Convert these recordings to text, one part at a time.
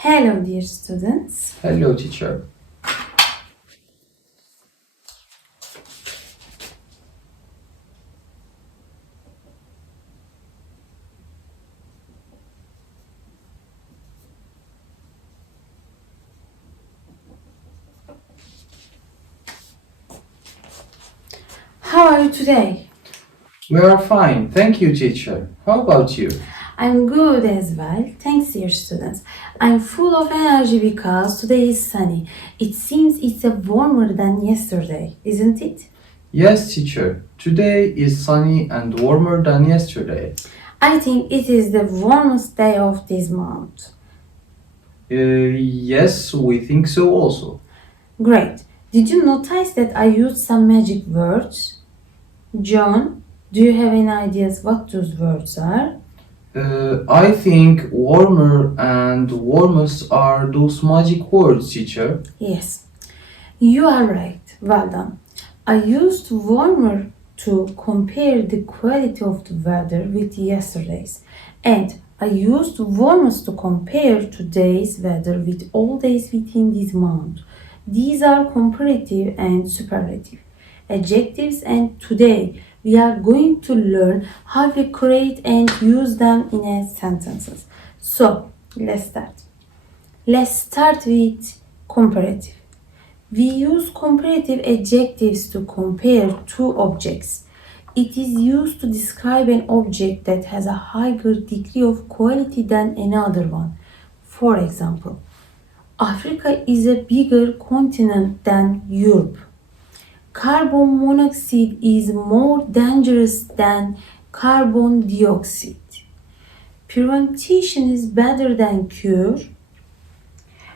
Hello, dear students. Hello, teacher. How are you today? We are fine, thank you, teacher. How about you? I'm good as well. Thanks, dear students. I'm full of energy because today is sunny. It seems it's warmer than yesterday, isn't it? Yes, teacher. Today is sunny and warmer than yesterday. I think it is the warmest day of this month. Yes, we think so also. Great. Did you notice that I used some magic words? John, do you have any ideas what those words are? I think warmer and warmest are those magic words, teacher. Yes, you are right. Well done. I used warmer to compare the quality of the weather with yesterday's, and I used warmest to compare today's weather with all days within this month. These are comparative and superlative adjectives, and today we are going to learn how we create and use them in a sentences. So let's start. Let's start with comparative. We use comparative adjectives to compare two objects. It is used to describe an object that has a higher degree of quality than another one. For example, Africa is a bigger continent than Europe. Carbon monoxide is more dangerous than carbon dioxide. Prevention is better than cure.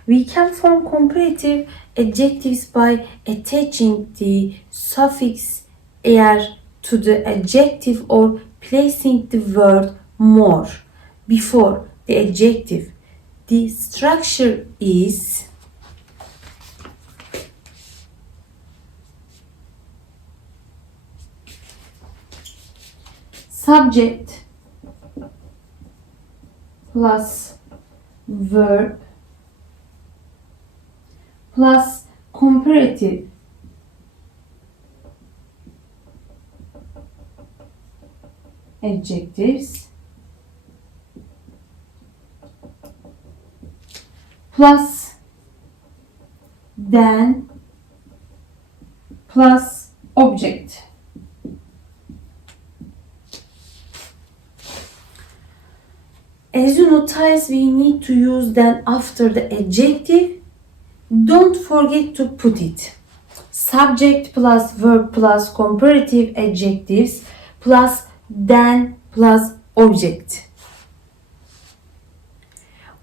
We can form comparative adjectives by attaching the suffix "er" to the adjective or placing the word "more" before the adjective. The structure is subject plus verb plus comparative adjectives plus then plus object. As you notice, we need to use then after the adjective. Don't forget to put it. Subject plus verb plus comparative adjectives plus then plus object.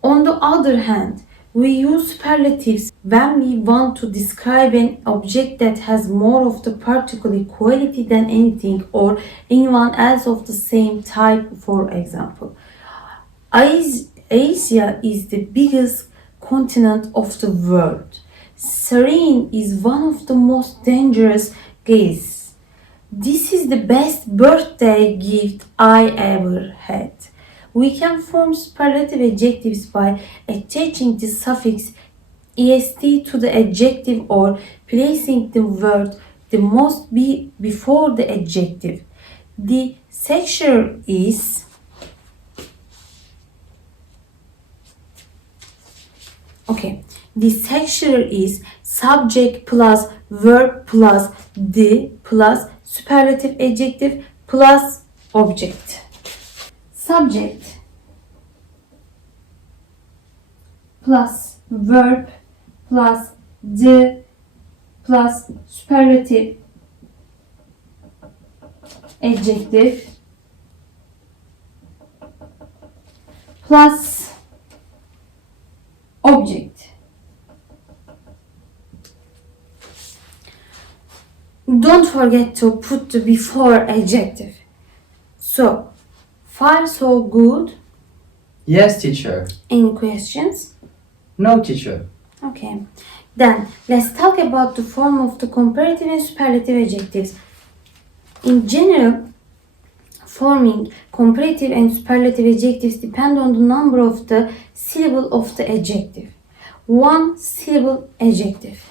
On the other hand, we use superlatives when we want to describe an object that has more of the particular quality than anything or anyone else of the same type. For example, Asia is the biggest continent of the world. Serene is one of the most dangerous gases. This is the best birthday gift I ever had. We can form superlative adjectives by attaching the suffix est to the adjective or placing the word the most before the adjective. The structure is the structure is subject plus verb plus the plus superlative adjective plus object. Subject plus verb plus the plus superlative adjective plus object. Don't forget to put the before adjective. So, far so good? Yes, teacher. Any questions? No, teacher. Okay. Then, let's talk about the form of the comparative and superlative adjectives. In general, forming comparative and superlative adjectives depend on the number of the syllable of the adjective. One syllable adjective.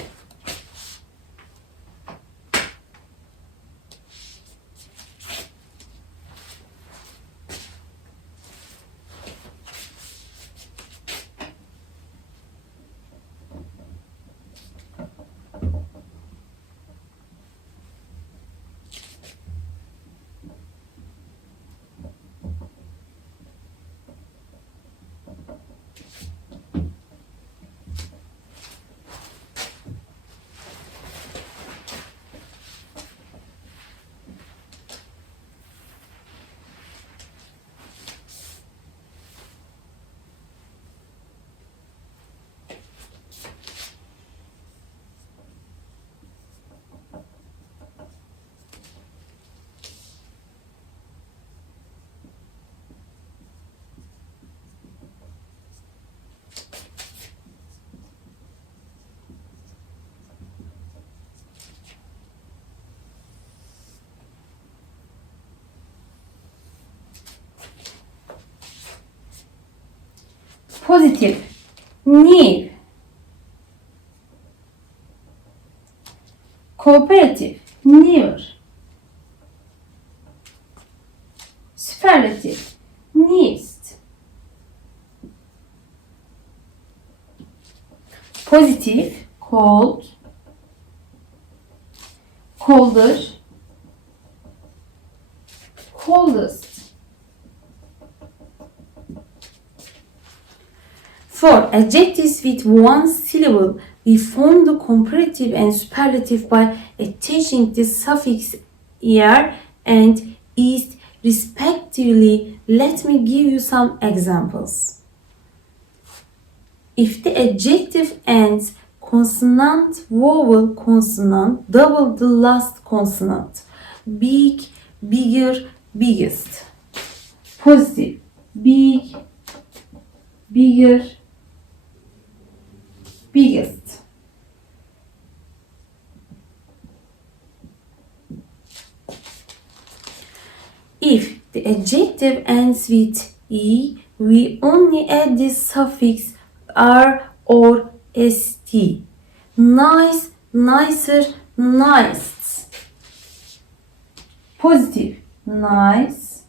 Positive, near. Comparative, near. Superlative, nearest. Positive, cold, colder, coldest. For adjectives with one syllable, we form the comparative and superlative by attaching the suffix er and ist respectively. Let me give you some examples. If the adjective ends consonant, vowel, consonant, double the last consonant. Big, bigger, biggest. Positive, big, bigger, biggest. If the adjective ends with e, we only add the suffix r or st. Nice, nicer, nicest. Positive, nice.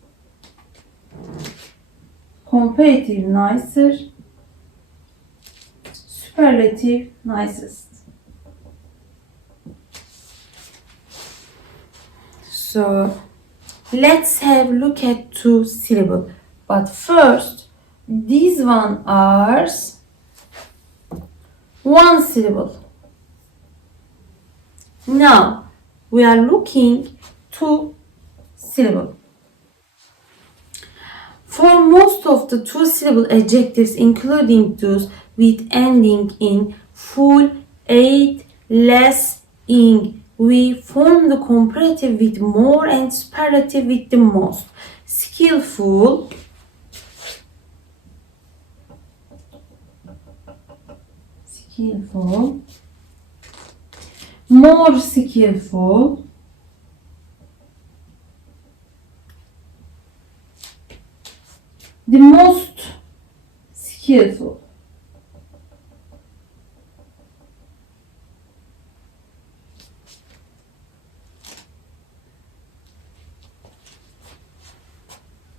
Comparative, nicer. Superlative, nicest. So let's have a look at two syllables. But first, these one are one syllable. Now we are looking two syllable. For most of the two-syllable adjectives, including those with ending in full, aid, less, ing, we form the comparative with more and superlative with the most. Skillful, more skillful, the most skillful.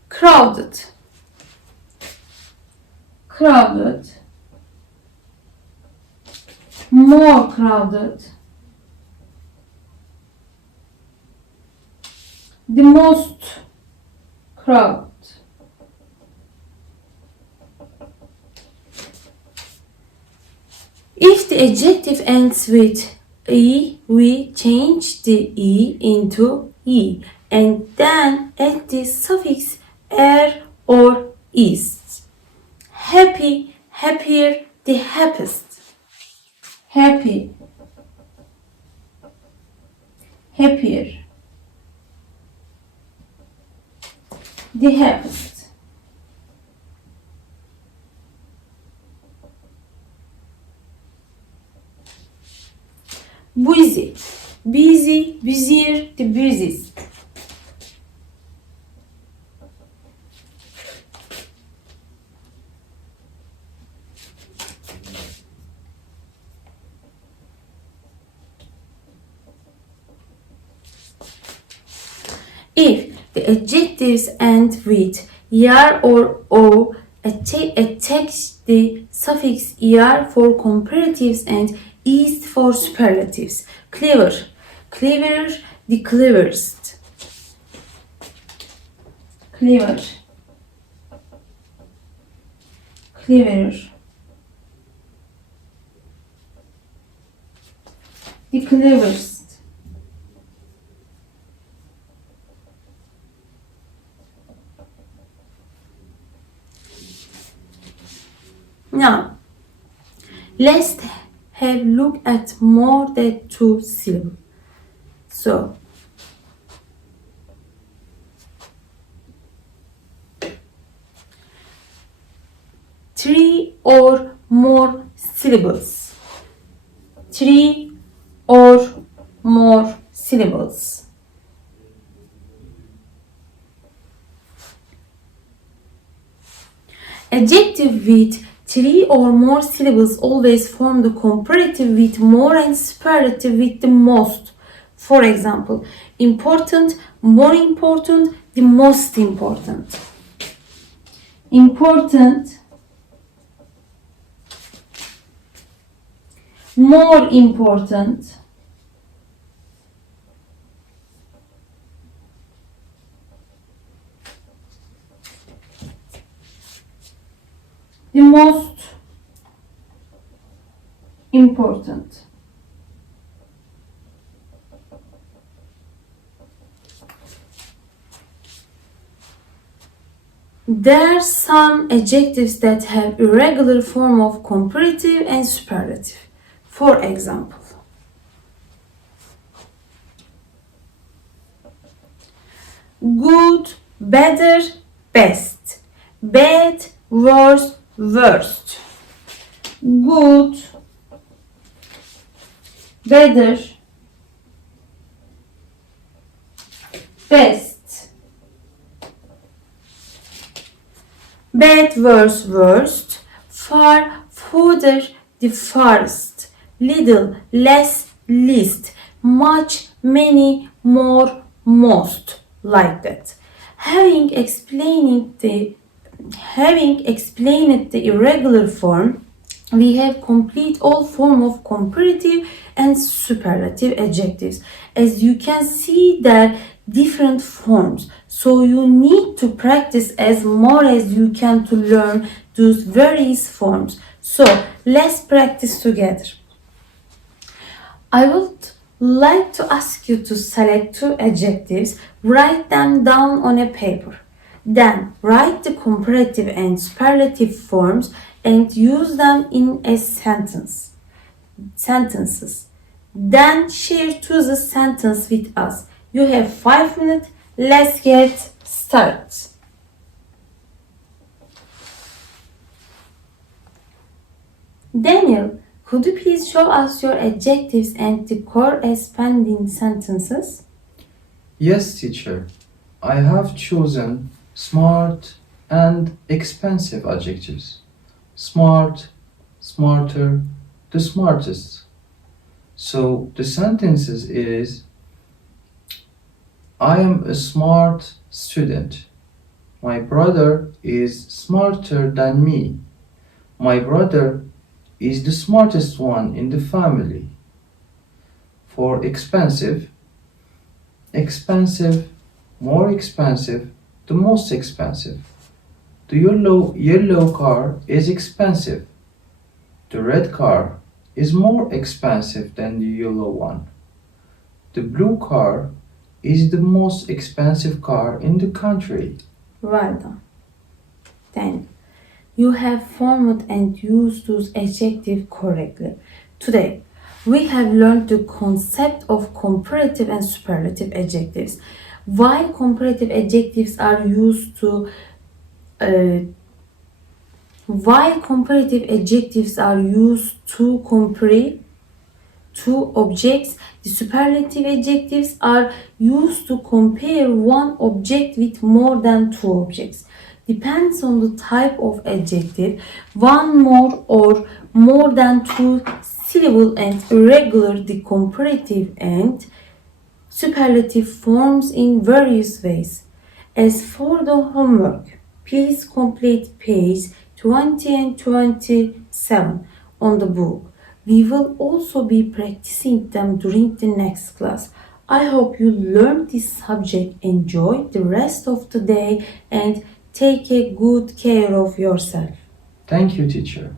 Crowded, crowded, more crowded, the most crowded. If the adjective ends with e, we change the e into e and then add the suffix er or ist. Happy, happier, the happiest. Happy, happier, the happiest. Busy, busy, busier, the busiest. If the adjectives end with er or o, attach the suffix er for comparatives and est for superlatives. Clever, cleverer, the cleverest. Clever, cleverer, the cleverest. Now, let's have a look at more than 2 syllables. So, three or more syllables. 3 or more syllables. Adjective with 3 or more syllables always form the comparative with more and superlative with the most. For example, important, more important, the most important. Important, more important, the most important. There are some adjectives that have irregular form of comparative and superlative. For example, good, better, best, bad, worse, worst. Good, better, best, bad, worse, worst, far, further, the farthest, little, less, least, much, many, more, most, like that. Having explained the irregular form, we have complete all form of comparative and superlative adjectives. As you can see, there are different forms, so you need to practice as more as you can to learn those various forms. So let's practice together. I would like to ask you to select 2 adjectives, write them down on a paper. Then write the comparative and superlative forms and use them in a sentences. Then share to the sentence with us. You have 5 minutes. Let's get started. Daniel, could you please show us your adjectives and the corresponding sentences? Yes, teacher. I have chosen smart and expensive adjectives. Smart, smarter, the smartest. So the sentences is I am a smart student. My brother is smarter than me. My brother is the smartest one in the family. For expensive, expensive, more expensive, the most expensive. The yellow car is expensive. The red car is more expensive than the yellow one. The blue car is the most expensive car in the country. Well done. Then you have formed and used those adjectives correctly. Today, we have learned the concept of comparative and superlative adjectives. Why comparative adjectives are used to compare two objects. The superlative adjectives are used to compare one object with more than 2 objects. Depends on the type of adjective, one more or more than 2 syllable and irregular the comparative and Superlative forms in various ways. As for the homework, please complete page 20 and 27 on the book. We will also be practicing them during the next class. I hope you learned this subject, enjoy the rest of the day, and take a good care of yourself. Thank you, teacher.